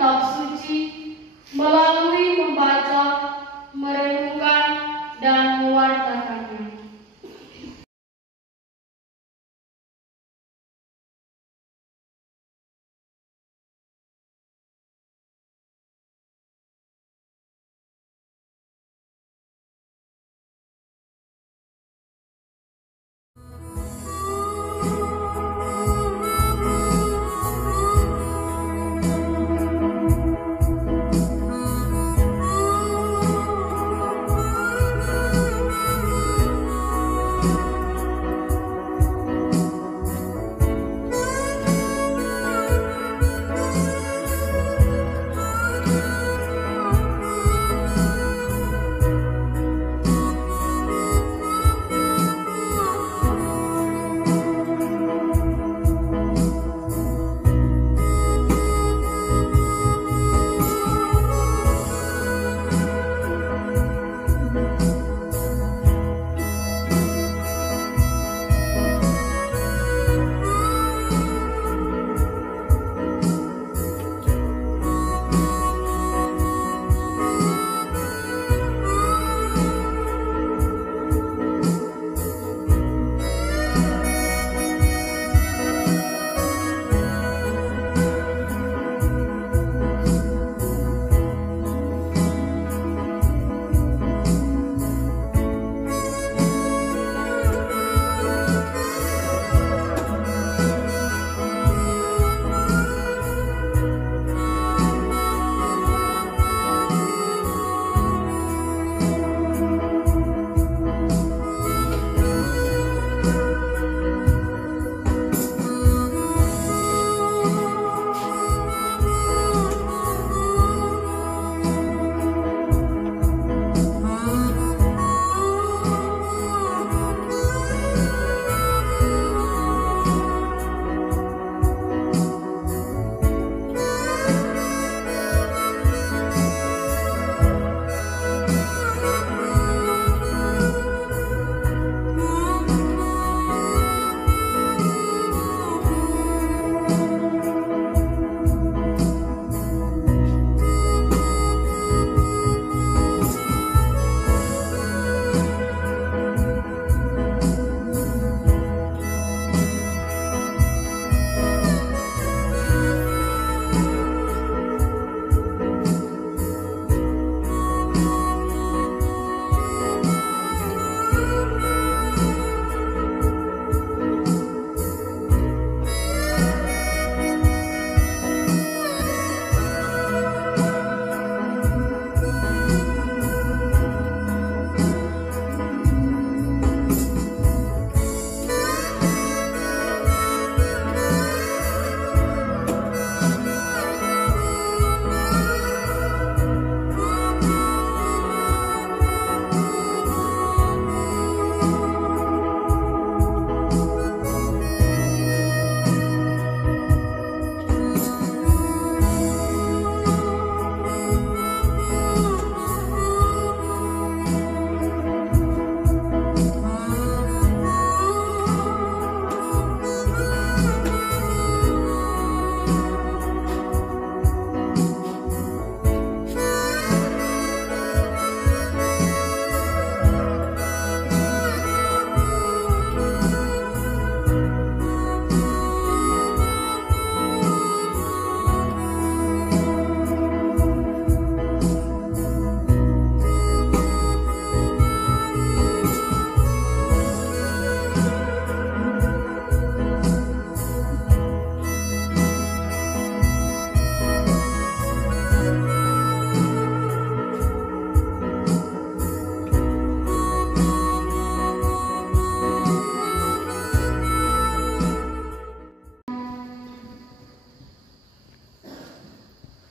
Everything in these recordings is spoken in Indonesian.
kitab suci melalui membaca, merenungkan, dan mewartakannya.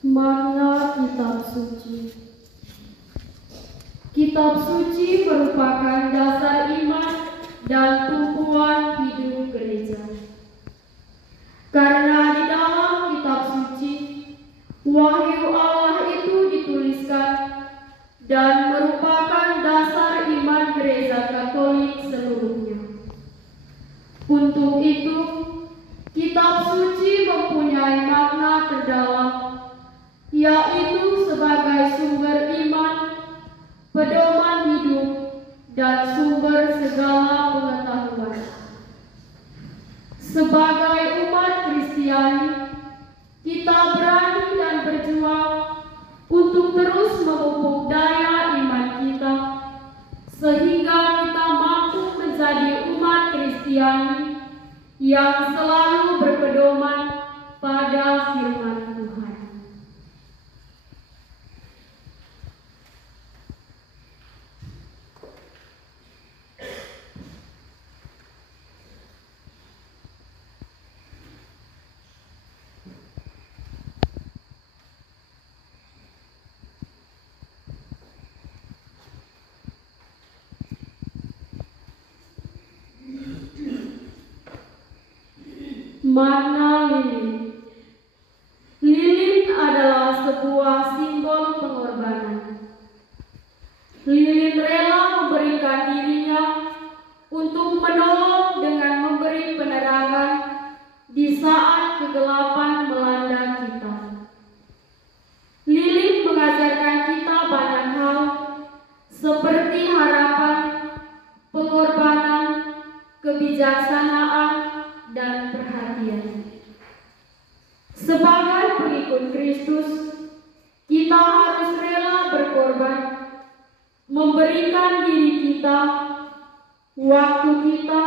Makna kitab suci. Kitab suci merupakan dasar iman dan tumpuan hidup gereja. Karena di dalam kitab suci, wahyu Allah itu dituliskan dan merupakan dasar iman gereja Katolik seluruhnya. Untuk itu, kitab suci mempunyai makna terdalam pedoman hidup, dan sumber segala pengetahuan. Sebagai umat Kristiani, kita berani dan berjuang untuk terus memupuk daya iman kita, sehingga kita mampu menjadi umat Kristiani yang selalu berpedoman pada firman Tuhan. Makna lilin. Lilin adalah sebuah simbol pengorbanan. Lilin rela memberikan dirinya untuk menolong dengan memberi penerangan di saat kegelapan melanda kita. Lilin mengajarkan kita banyak hal seperti harapan, pengorbanan, kebijaksanaan, dan perhatian. Sebagai pengikut Kristus, kita harus rela berkorban, memberikan diri kita, waktu kita,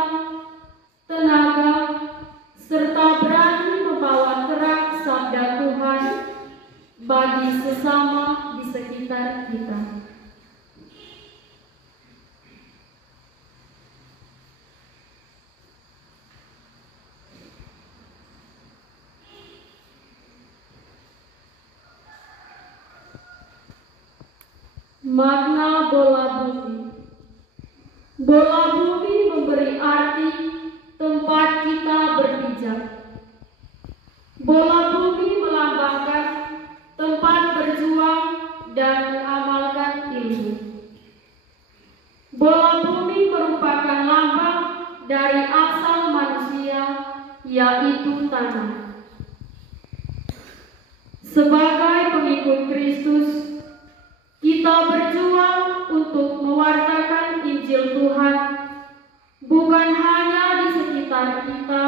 tenaga, serta berani membawa terang sabda Tuhan bagi sesama di sekitar kita. Makna bola bumi. Bola bumi memberi arti tempat kita berpijak. Bola bumi melambangkan tempat berjuang dan mengamalkan ilmu. Bola bumi merupakan lambang dari asal manusia, yaitu tanah. Sebagai pengikut Kristus, kita berjuang untuk mewartakan Injil Tuhan, bukan hanya di sekitar kita,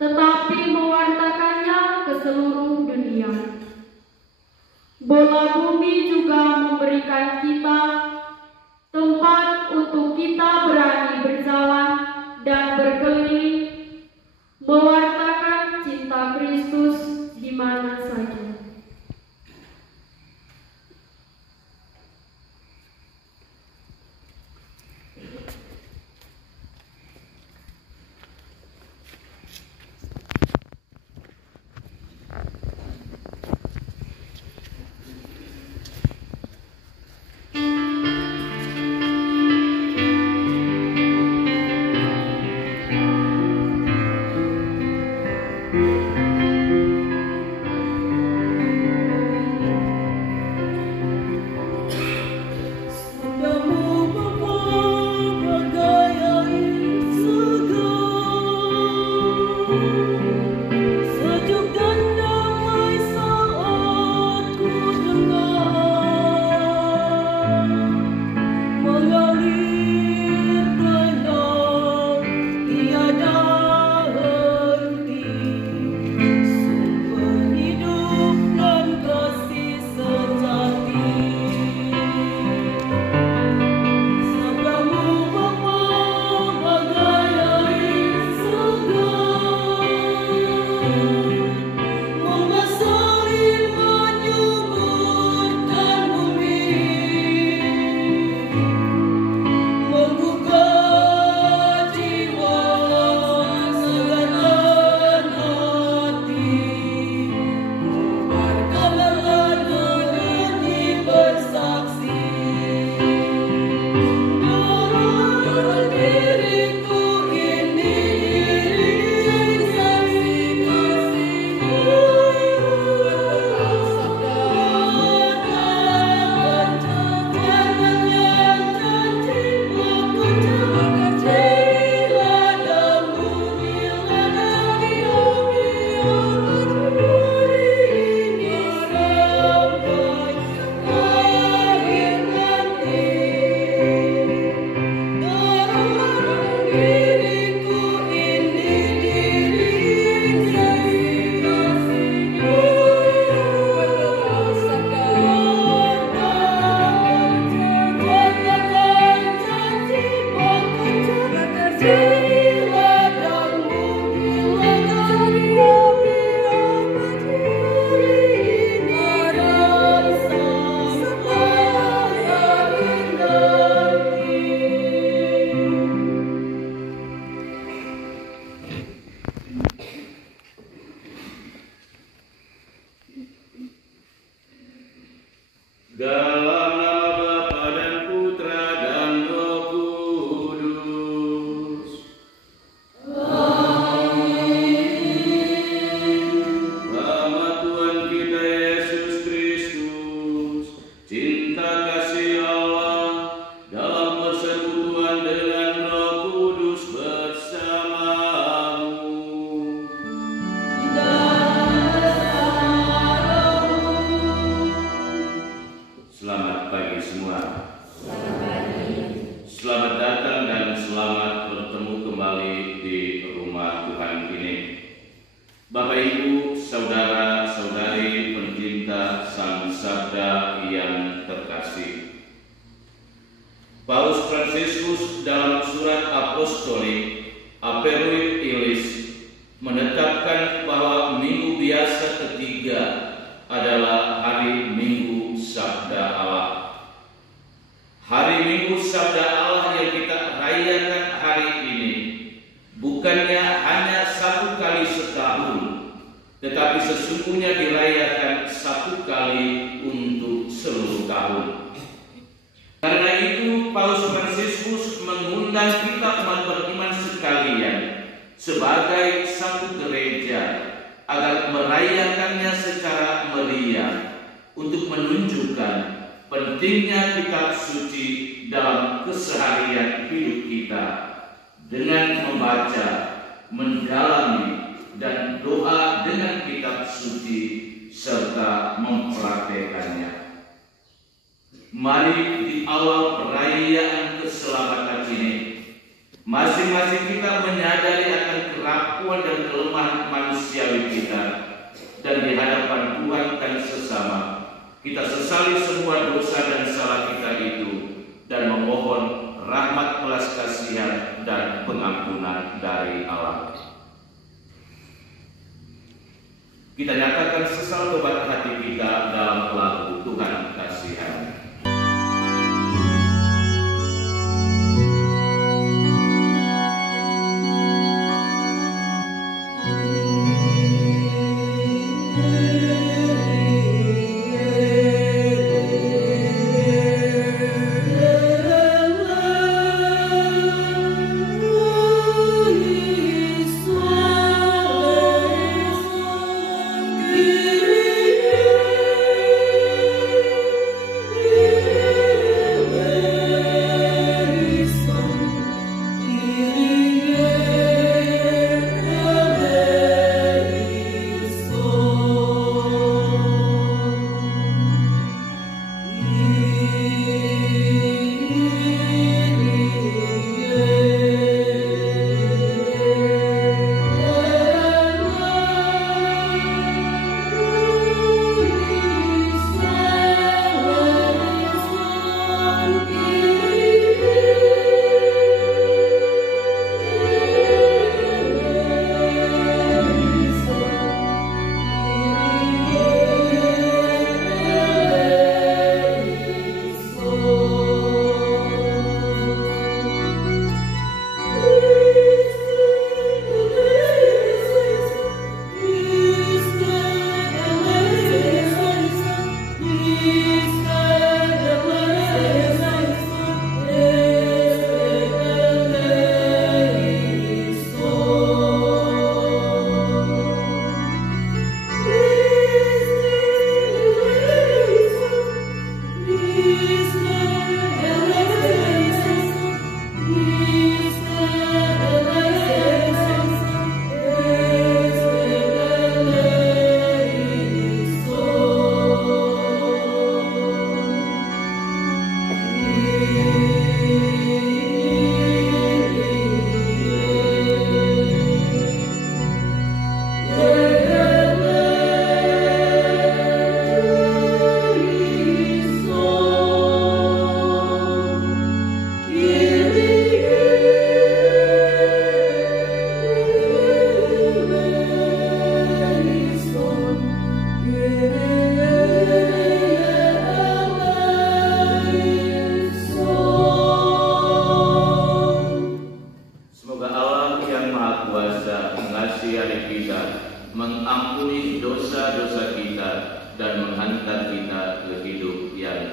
tetapi mewartakannya ke seluruh dunia. Bola bumi juga memberikan kita tempat untuk kita berani berjalan dan berkeliling, mewartakan cinta Kristus di mana saja. Dalam nama Bapa dan Putra dan Roh Kudus. Rahmat Tuhan kita Yesus Kristus, cinta kasih Allah dalam persekutuan dengan Roh Kudus bersamamu. Selamat pagi semua. Selamat datang dan selamat bertemu kembali di rumah Tuhan ini. Bapak Ibu, saudara-saudari pencinta Sang Sabda yang terkasih. Paus Fransiskus dalam surat apostolik Aperui Ilis menetapkan bahwa minggu biasa ketiga adalah hari Minggu Sabda Allah. Hari Minggu Sabda Allah yang kita rayakan hari ini bukannya hanya satu kali setahun, tetapi sesungguhnya dirayakan satu kali untuk seluruh tahun. Karena itu Paus Fransiskus mengundang kita umat beriman sekalian sebagai satu gereja agar merayakannya secara meriah untuk menunjukkan pentingnya kitab suci dalam keseharian hidup kita dengan membaca, mendalami, dan doa dengan kitab suci serta mempraktekannya. Mari di awal perayaan keselamatan ini, masing-masing kita menyadari akan kerapuan dan kelemahan manusiawi kita, dan di hadapan Tuhan dan sesama kita sesali semua dosa dan salah kita itu, dan memohon rahmat belas kasihan dan pengampunan dari Allah. Kita nyatakan sesal tobat hati kita dalam lagu Tuhan kasihan. mengampuni dosa-dosa kita dan menghantar kita ke hidup yang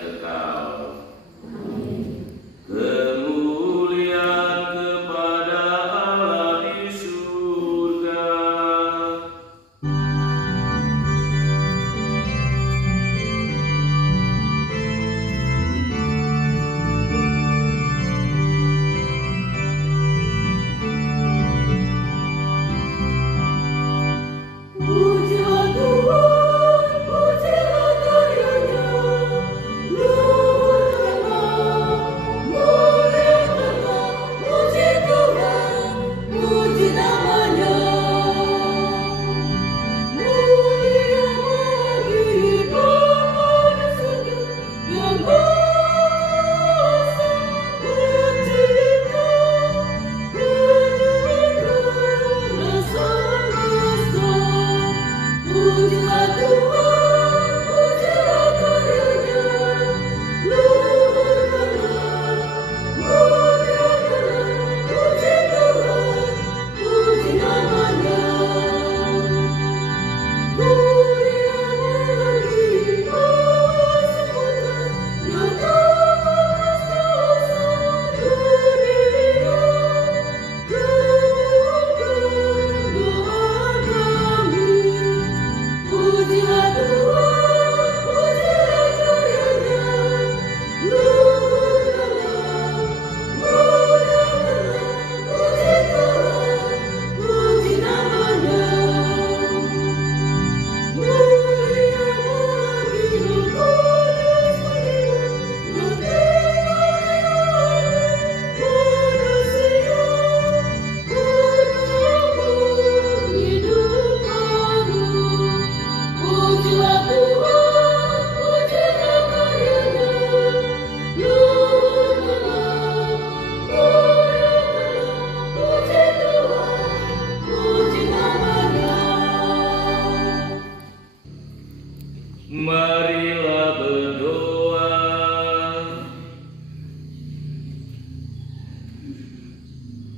marilah berdoa.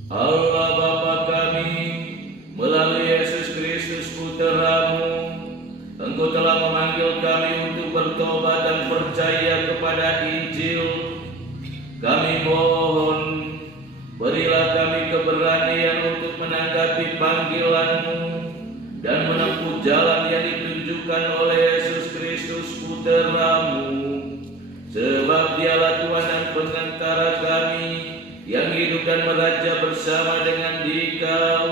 Allah Bapa kami, melalui Yesus Kristus Putra-Mu, Engkau telah memanggil kami untuk bertobat dan percaya kepada Injil. Kami mohon, berilah kami keberanian untuk menanggapi panggilan-Mu dan menempuh jalan yang ditunjukkan oleh Yesus Kristus Putra-Mu. Sebab Dialah Tuhan dan pengantara kami yang hidup dan meraja bersama dengan Dikau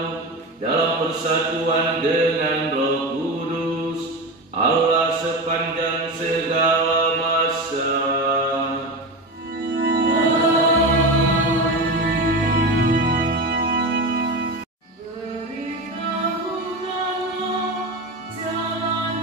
dalam persatuan dengan Roh Kudus, Allah sepanjang segala masa. Beritahu kamu jalan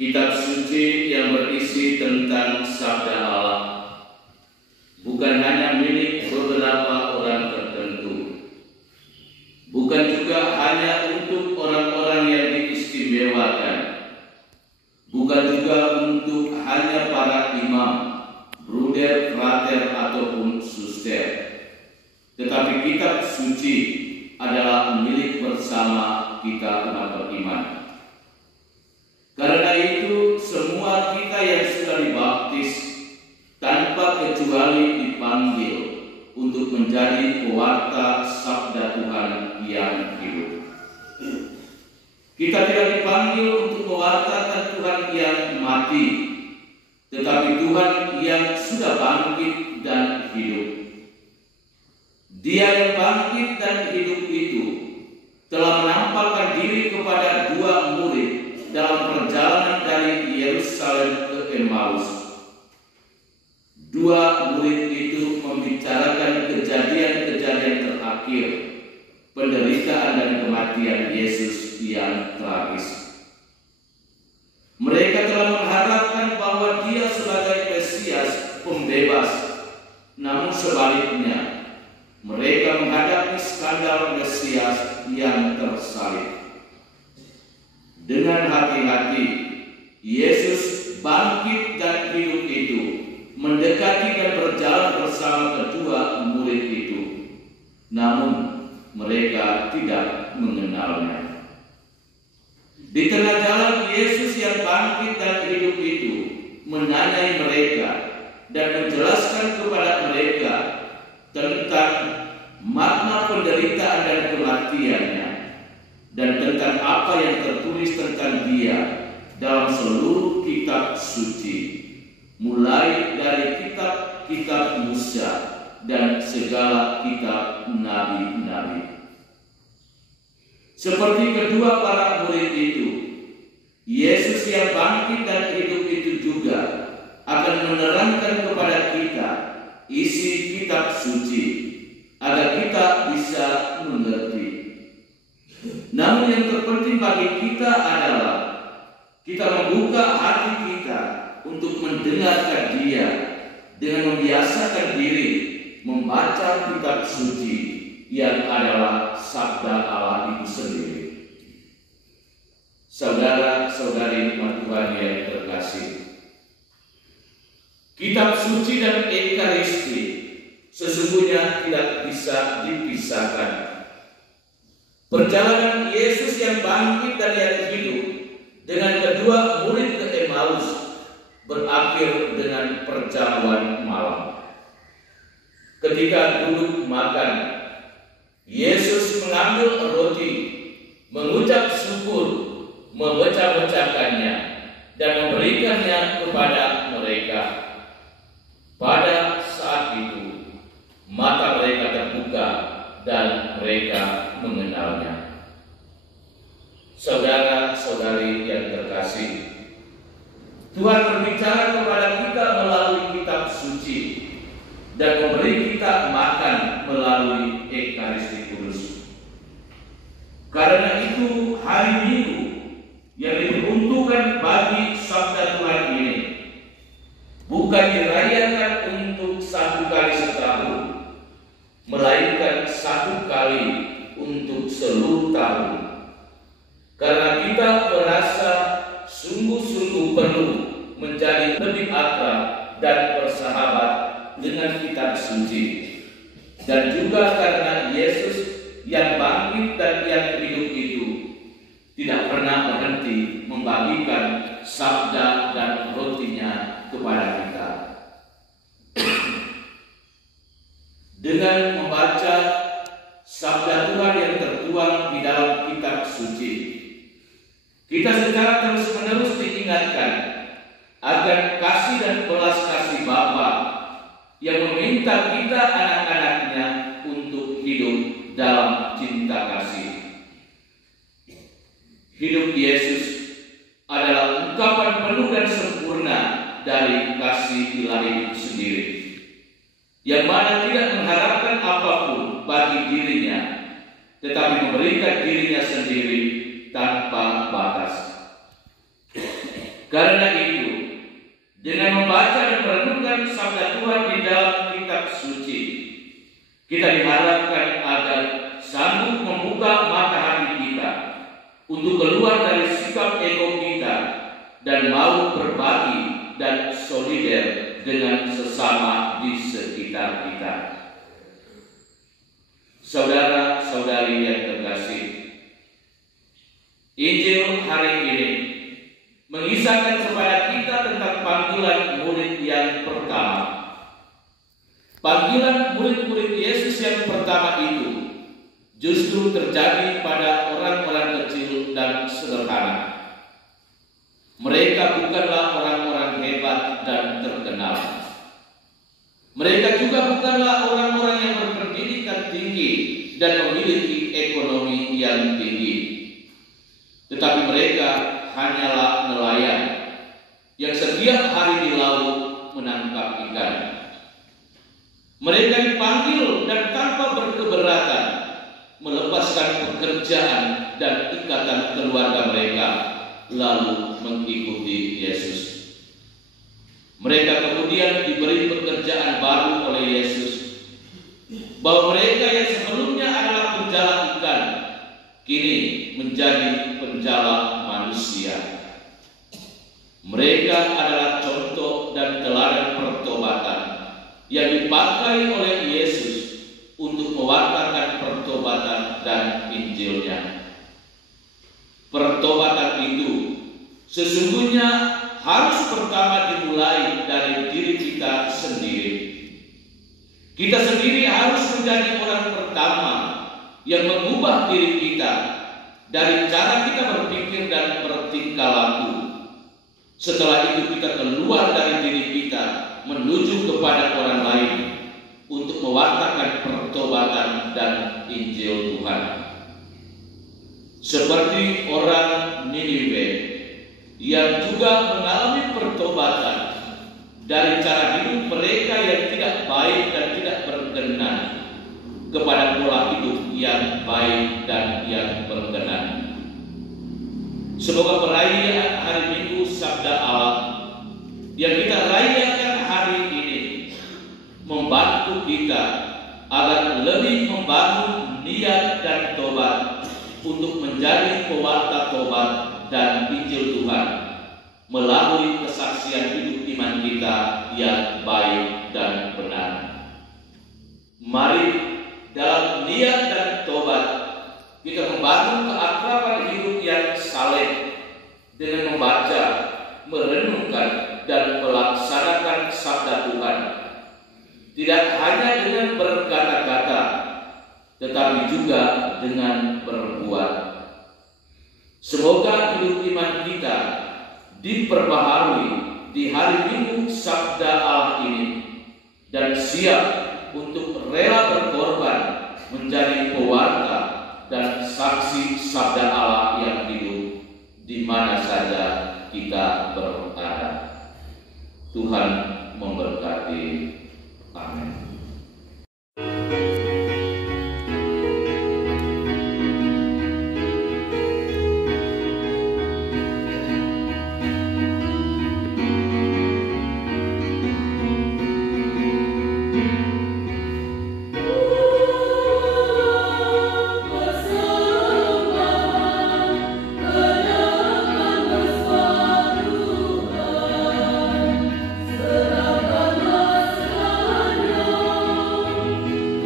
kitab suci yang berisi tentang sabda Allah bukan hanya milik beberapa orang tertentu, bukan juga hanya untuk orang-orang yang diistimewakan, bukan juga untuk hanya para imam, bruder, frater, ataupun suster, tetapi kitab suci adalah milik bersama kita umat beriman. Karena itu, semua kita yang sudah dibaptis tanpa kecuali dipanggil untuk menjadi pewarta sabda Tuhan yang hidup. Kita tidak dipanggil untuk mewartakan Tuhan yang mati, tetapi Tuhan yang sudah bangkit dan hidup. Dia yang bangkit dan hidup itu telah menampakkan diri kepada dua murid dalam perjalanan dari Yerusalem ke Emmaus. Dua murid itu membicarakan kejadian-kejadian terakhir, penderitaan dan kematian Yesus yang tragis. Mereka telah mengharapkan bahwa Dia sebagai Mesias, pembebas, namun sebaliknya mereka menghadapi skandal Mesias yang tersalib. Dengan hati-hati, Yesus bangkit dan hidup itu mendekati dan berjalan bersama kedua murid itu. Namun mereka tidak mengenalnya. Di tengah jalan, Yesus yang bangkit dan hidup itu menanyai mereka dan menjelaskan kepada mereka tentang makna penderitaan dan kematiannya, dan tentang apa yang tertulis tentang Dia dalam seluruh kitab suci, mulai dari kitab-kitab Musa dan segala kitab nabi-nabi. Seperti kedua para murid itu, Yesus yang bangkit dan hidup itu juga akan menerangkan kepada kita isi kitab suci agar kita bisa mengerti. Namun yang terpenting bagi kita adalah kita membuka hati kita untuk mendengarkan Dia dengan membiasakan diri membaca kitab suci yang adalah sabda Allah itu sendiri. Saudara-saudari Tuhan yang terkasih, kitab suci dan Ekaristi sesungguhnya tidak bisa dipisahkan. Perjalanan Yesus yang bangkit dan yang hidup dengan kedua murid ke Emmaus berakhir dengan perjamuan malam. Ketika duduk makan, Yesus mengambil roti, mengucap syukur, memecah-mecahkannya, dan memberikannya kepada mereka. Pada saat itu, mata mereka terbuka dan mereka mengenalnya. Saudara-saudari yang terkasih, Tuhan berbicara kepada kita melalui kitab suci dan memberi kita makan melalui Ekaristi Kudus. Karena itu, hari Minggu yang diperuntukkan bagi sabda Tuhan ini bukan dirayakan untuk satu kali setahun, melainkan satu kali untuk seluruh tahun. Karena kita merasa sungguh-sungguh perlu menjadi lebih akrab dan bersahabat dengan kitab suci. Dan juga karena Yesus yang bangkit dan yang hidup itu tidak pernah berhenti membagikan sabda dan rotinya kepada kita. Dengan membaca sabda Tuhan yang tertuang di dalam kitab suci, kita secara terus-menerus diingatkan agar kasih dan belas kasih Bapa yang meminta kita anak-anaknya untuk hidup dalam cinta kasih. Hidup Yesus adalah ungkapan penuh dan sempurna dari kasih ilahi itu sendiri, yang mana tidak mengharapkan apapun bagi dirinya, tetapi memberikan dirinya sendiri tanpa batas. Karena itu, dengan membaca dan merenungkan sabda Tuhan di dalam kitab suci, kita diharapkan agar sanggup membuka mata hati kita untuk keluar dari sikap ego kita dan mau berbagi dan solider dengan sesama di sekitar kita. Saudara-saudari yang terkasih, Injil hari ini mengisahkan kepada kita tentang panggilan murid yang pertama. Panggilan murid-murid Yesus yang pertama itu justru terjadi pada orang-orang kecil dan sederhana. Mereka bukanlah orang-orang hebat dan terkenal. Mereka juga bukanlah orang-orang yang berpendidikan tinggi dan memiliki ekonomi yang tinggi. Tetapi mereka hanyalah nelayan yang setiap hari di laut menangkap ikan. Mereka dipanggil dan tanpa berkeberatan melepaskan pekerjaan dan ikatan keluarga mereka, lalu mengikuti Yesus. Mereka kemudian diberi pekerjaan baru oleh Yesus, bahwa mereka yang sebelumnya adalah penjala ikan kini menjadi penjala manusia. Mereka adalah contoh dan teladan pertobatan yang dipakai oleh Yesus untuk mewartakan pertobatan dan Injilnya. Pertobatan itu sesungguhnya harus pertama dimulai dari diri kita sendiri. Kita sendiri harus menjadi orang pertama yang mengubah diri kita dari cara kita berpikir dan bertingkah laku. Setelah itu kita keluar dari diri kita menuju kepada orang lain untuk mewartakan pertobatan dan Injil Tuhan. Seperti orang Niniwe yang juga mengalami pertobatan dari cara hidup mereka yang tidak baik dan tidak berkenan kepada pola hidup yang baik dan yang berkenan. Semoga perayaan hari Minggu Sabda Allah yang kita rayakan hari ini membantu kita agar lebih membangun niat dan tobat untuk menjadi pewarta tobat dan Injil Tuhan melalui kesaksian hidup iman kita yang baik dan benar. Mari dalam niat dan tobat kita membangun keakraban hidup yang saleh dengan membaca, merenungkan dan melaksanakan sabda Tuhan. Tidak hanya dengan berkata-kata, tetapi juga dengan berbuat. Semoga hidup iman kita diperbaharui di hari Minggu Sabda Allah ini dan siap untuk rela berkorban menjadi pewarta dan saksi sabda Allah yang hidup di mana saja kita berada. Tuhan memberkati. Amin.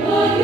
Bagi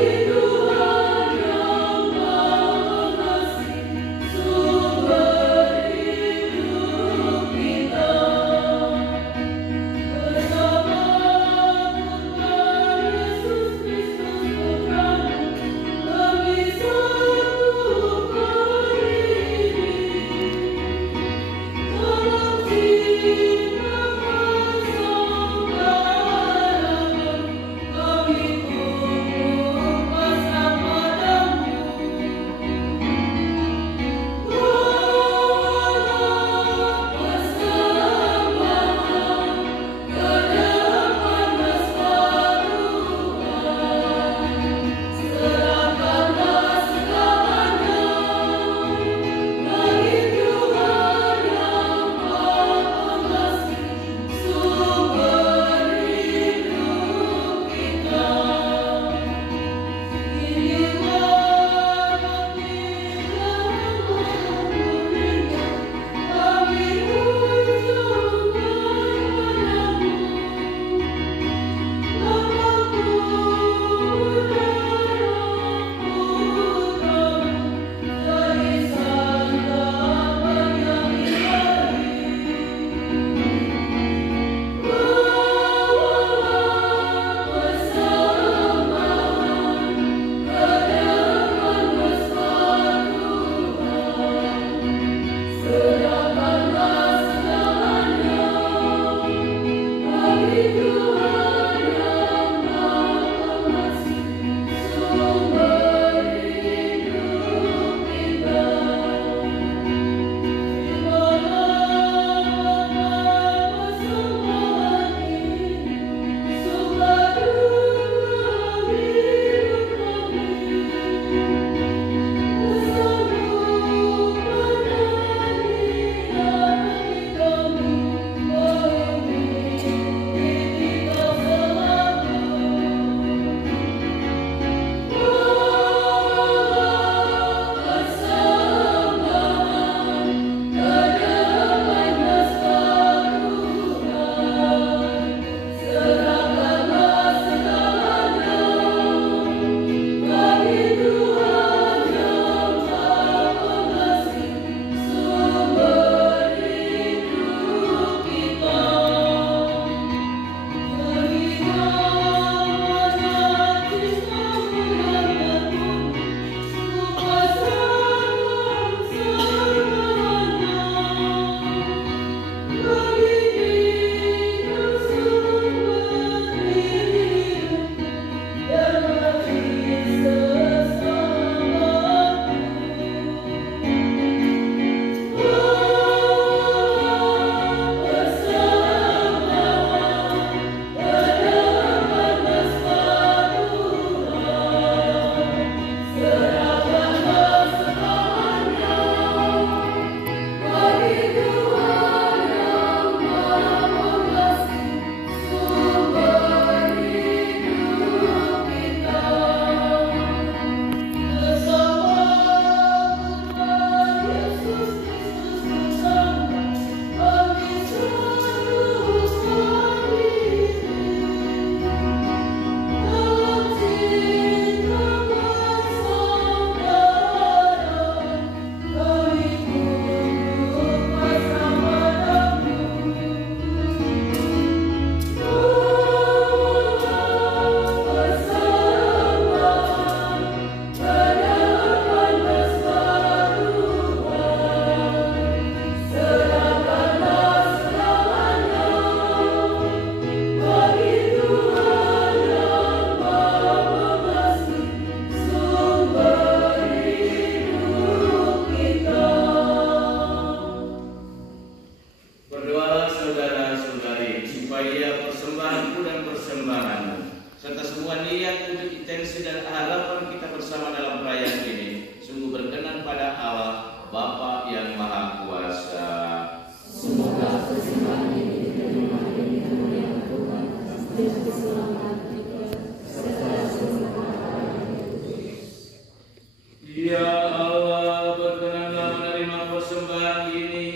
persembahan ini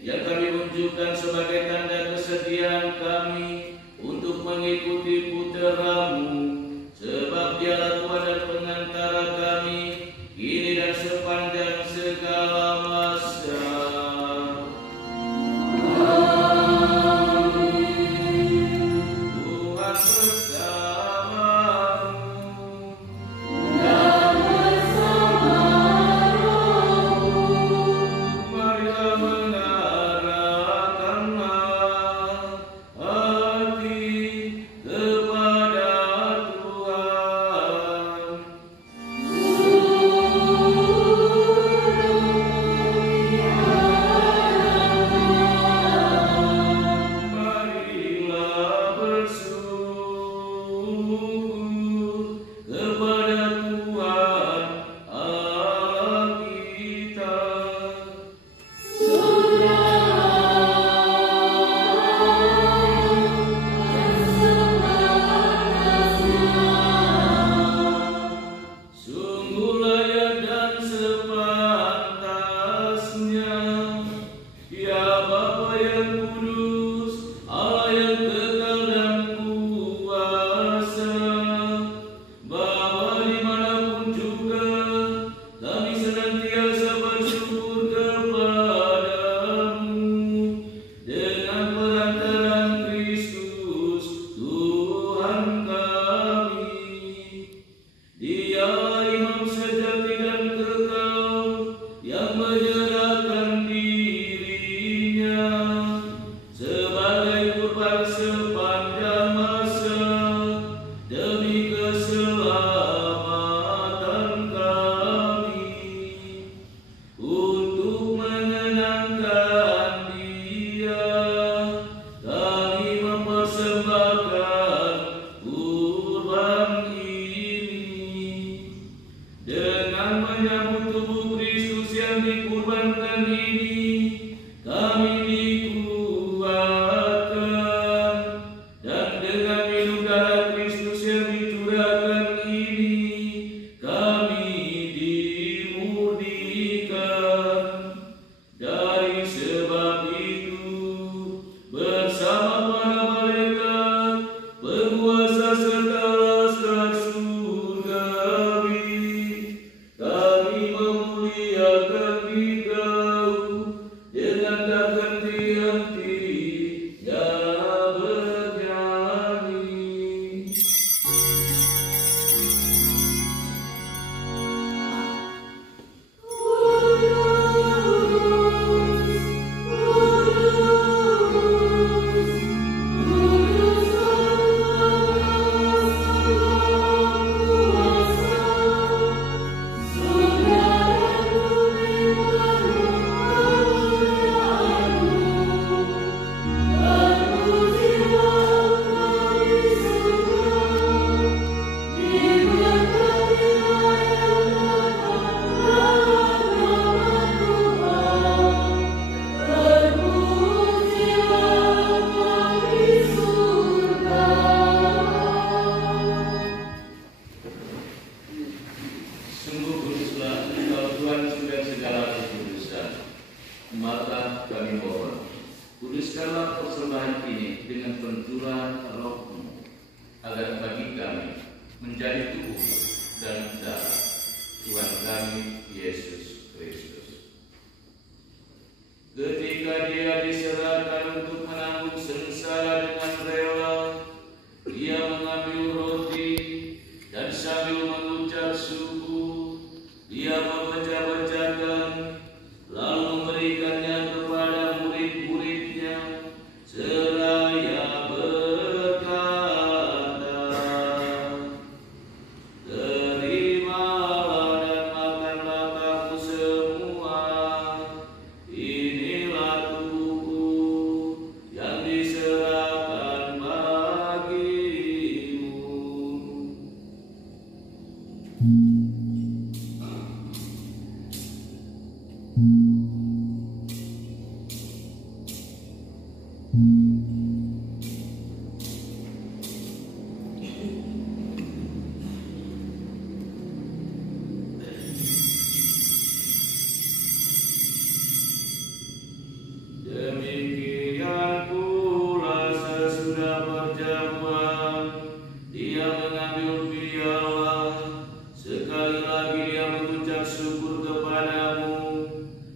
yang kami unjukkan sebagai tanda kesetiaan kami untuk mengikuti putra-Mu, sebab Dialah Tuhan dan pengantara kami kini dan sepanjang segala masa. Tuhan bersamamu. Dan bersama rohmu. Marilah mengarahkanlah hati kepada Tuhan. Marilah bersyukur kepada Tuhan Allah kita. Sungguh layak dan sepantasnya, ya Bapa yang kudus, Allah yang kekal dan kuasa, bahwa dimanapun juga kami senantiasa bersyukur kepadamu dengan perantaraan Kristus Tuhan kami. Dialah Imam sejati dan kekal yang menyerahkan dirinya sebagai kurban sepanjang masa demi keselamatan kami. Untuk menyenangkan Dia, kami mempersembahkan kurban ini. Dengan menyambut tubuh Kristus yang dikurbankan ini, kami dikuatkan, dan dengan minum darah Kristus yang dicurahkan ini, kami dimurnikan. Dari sebab itu, bersama para malaikat, penguasa serta laskar surgawi, kami memuliakan Dikau dengan tak henti-henti nyala bernyanyi. Sungguh kuduslah Engkau Tuhan sudah segala kekudusan. Maka kami mohon, kuduskanlah persembahan ini dengan pencurahan Roh-Mu, agar bagi kami menjadi tubuh dan darah Tuhan kami Yesus Kristus. Ketika Dia diserahkan untuk menanggung sengsara dengan rela, Dia mengambil roti dan sambil mengucap syukur, Dia memecah-pecahkan, lalu memberikannya kepada murid-muridnya, seraya berkata, "Terimalah dan makanlah kamu semua, inilah tubuhku yang diserahkan Demikian pula sesudah perjamuan, dia mengambil piala, sekali lagi dia mengucap syukur kepadamu,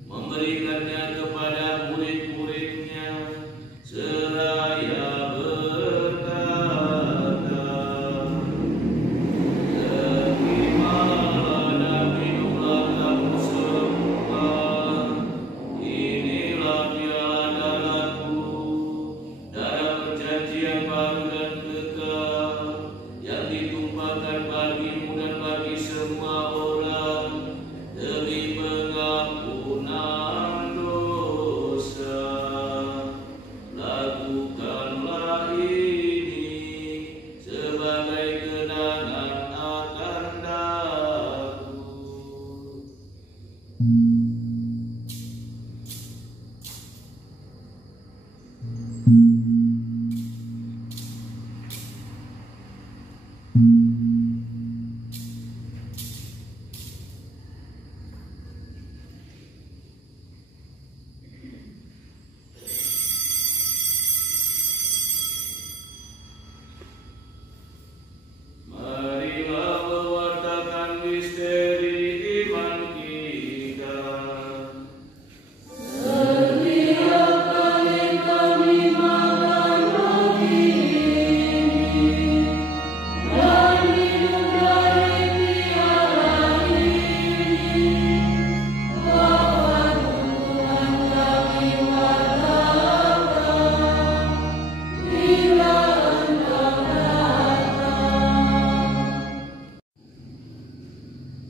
memberikannya kepada murid-muridnya, seraya berkata, "Terimalah dan minumlah kamu semua, inilah piala darahku, darah perjanjian baru dan kekal, yang ditumpahkan bagimu dan bagi semua orang demi pengampunan dosa. Lakukanlah ini sebagai kenangan akan aku." Marilah mewartakan misteri iman kita.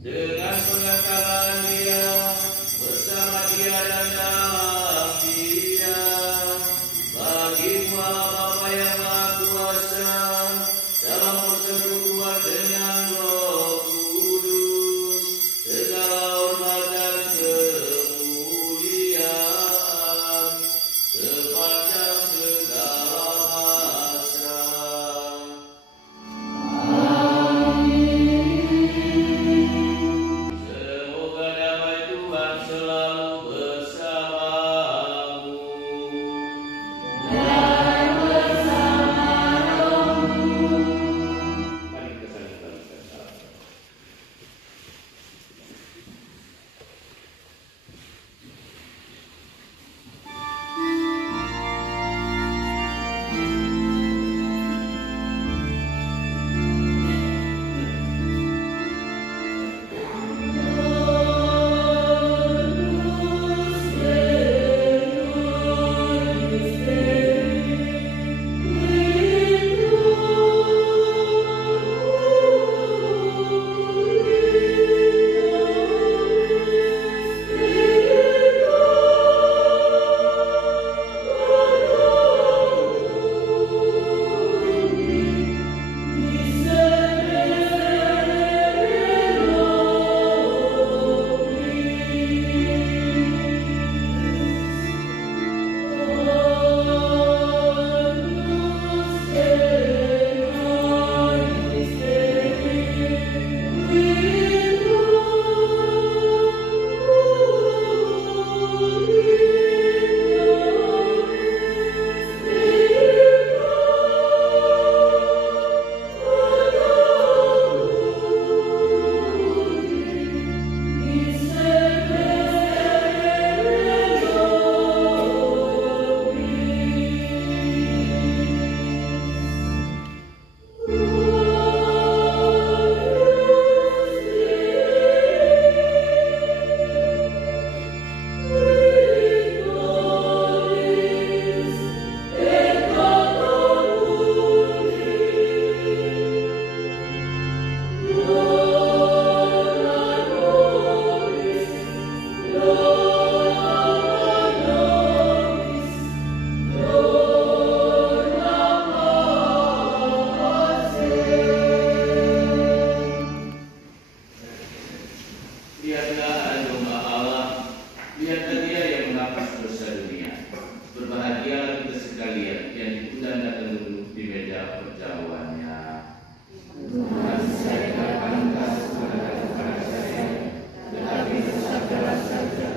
Dengan pengetahuan dia, bersama dia dan dalam dia, bagi-Mu Allah Bapa yang Maha Kuasa, dalam persekutuan dengan Roh Kudus, segala hormat dan kemuliaan sepanjang segala masa. Semoga damai Tuhan selalu bersamamu. Mari kita saling balaskan salam.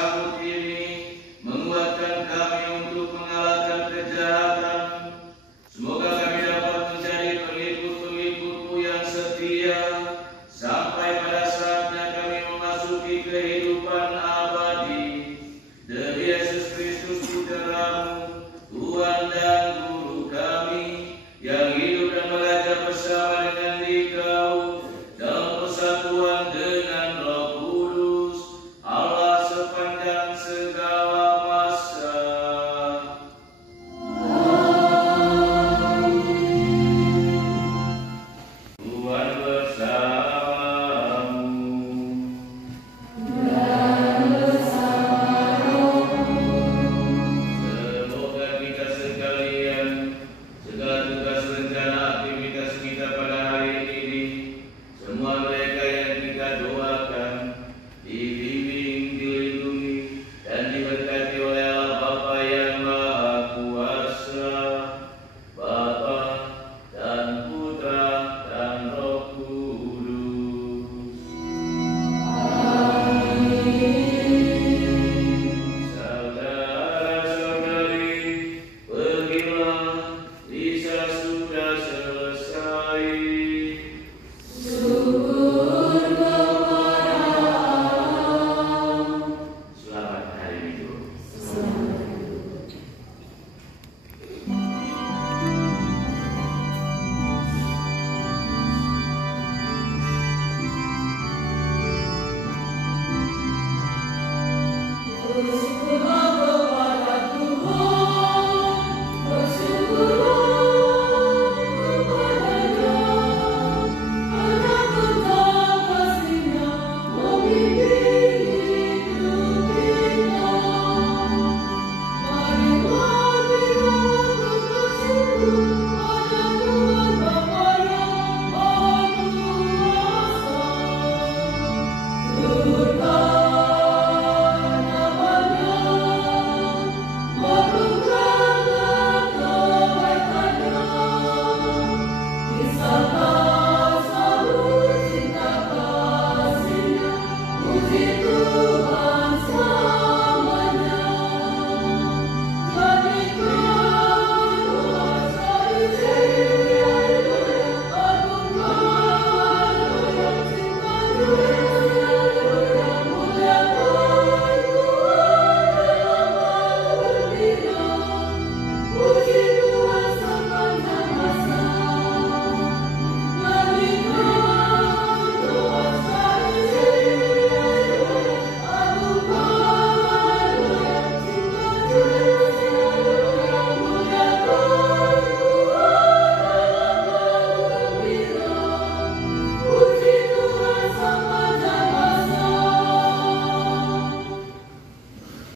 sambut